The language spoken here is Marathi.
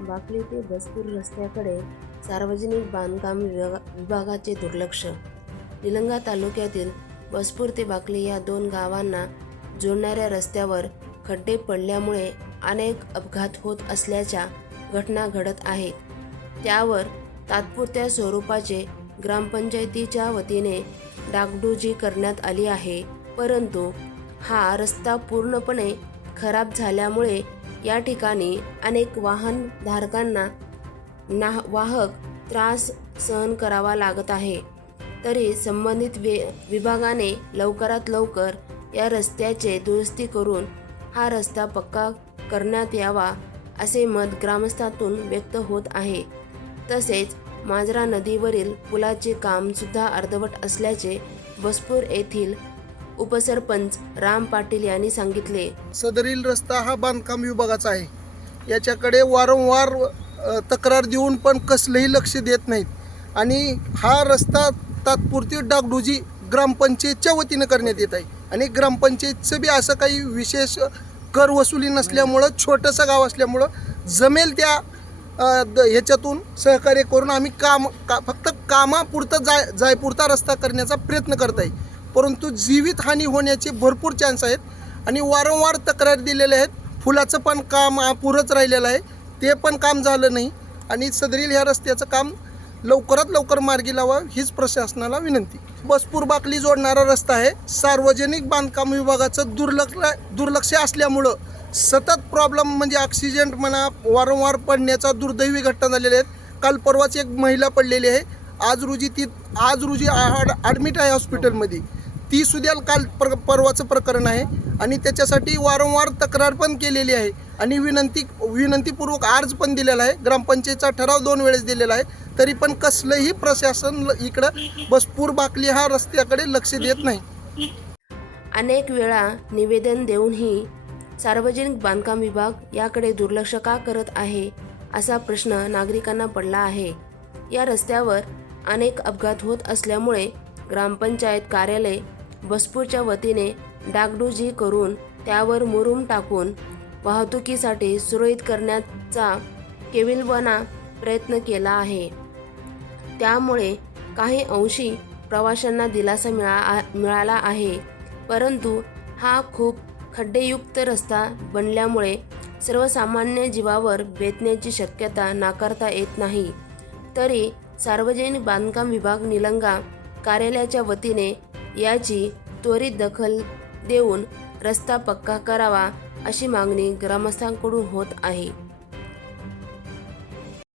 बाकली ते बसपूर रस्त्याकडे सार्वजनिक बांधकाम विभागा विभागाचे दुर्लक्ष. निलंगा तालुक्यातील बसपूर ते बाकली या दोन गावांना जोडणाऱ्या रस्त्यावर खड्डे पडल्यामुळे अनेक अपघात होत असल्याच्या घटना घडत आहेत. त्यावर तात्पुरत्या स्वरूपाचे ग्रामपंचायतीच्या वतीने डागडुजी करण्यात आली आहे. परंतु हा रस्ता पूर्णपणे खराब झाल्यामुळे या ठिकाणी अनेक वाहनधारकांना ना वाहक त्रास सहन करावा लागत आहे. तरी संबंधित वे विभागाने लवकरात लवकर या रस्त्याचे दुरुस्ती करून हा रस्ता पक्का करण्यात यावा असे मत ग्रामस्थातून व्यक्त होत आहे. तसेच मांजरा नदीवरील पुलाचे कामसुद्धा अर्धवट असल्याचे बसपूर येथील उपसरपंच राम पाटील यांनी सांगितले. सदरील रस्ता हा बांधकाम विभागाचा आहे. याच्याकडे वारंवार तक्रार देऊन पण कसलंही लक्ष देत नाहीत. आणि हा रस्ता तात्पुरती डागडुजी ग्रामपंचायतच्या वतीनं करण्यात येत आहे. आणि ग्रामपंचायतचं बी असं काही विशेष कर वसुली नसल्यामुळं छोटंसं गाव असल्यामुळं जमेल त्या द- ह्याच्यातून सहकार्य करून आम्ही काम का फक्त कामापुरतं जाय जायपुरता रस्ता करण्याचा प्रयत्न करत आहे. परंतु जीवितहानी होण्याचे भरपूर चान्स आहेत. आणि वारंवार तक्रार दिलेल्या आहेत. फुलाचं पण काम अपुरंच राहिलेलं आहे. ते पण काम झालं नाही. आणि सदरील ह्या रस्त्याचं काम लवकरात लवकर मार्गी लावा हीच प्रशासनाला विनंती. बसपूर बाकली जोडणारा रस्ता आहे. सार्वजनिक बांधकाम विभागाचं दुर्लक्ष दुर्लक्ष असल्यामुळं सतत प्रॉब्लेम म्हणजे ॲक्सिडेंट म्हणा वारंवार पडण्याचा दुर्दैवी घटना झालेल्या आहेत. काल परवाच एक महिला पडलेली आहे. आज रोजी ती आज रोजी ॲडमिट आहे हॉस्पिटलमध्ये ती सुद्धा काल पर परवाचं प्रकरण आहे आणि त्याच्यासाठी वारंवार तक्रार पण केलेली आहे आणि विनंती विनंतीपूर्वक अर्ज पण दिलेला आहे. ग्रामपंचायतचा ठराव दोन वेळेस दिलेला आहे. तरी पण कसलंही प्रशासन इकडं बसपूर बाकली हा रस्त्याकडे लक्ष देत नाही. अनेक वेळा निवेदन देऊनही सार्वजनिक बांधकाम विभाग याकडे दुर्लक्ष का करत आहे असा प्रश्न नागरिकांना पडला आहे. या रस्त्यावर अनेक अपघात होत असल्यामुळे ग्रामपंचायत कार्यालय बसपूरच्या वतीने डागडुजी करून त्यावर मुरुम टाकून वाहतुकीसाठी सुरळीत करण्याचा केविलवाना प्रयत्न केला आहे. त्यामुळे काही अंशी प्रवाशांना दिलासा मिळा मिळाला आहे. परंतु हा खूप खड्डेयुक्त रस्ता बनल्यामुळे सर्वसामान्य जीवावर बेतण्याची शक्यता नाकारता येत नाही. तरी सार्वजनिक बांधकाम विभाग निलंगा कार्यालयाच्या वतीने याची त्वरित दखल देऊन रस्ता पक्का करावा अशी मागणी ग्रामस्थांकडून होत आहे.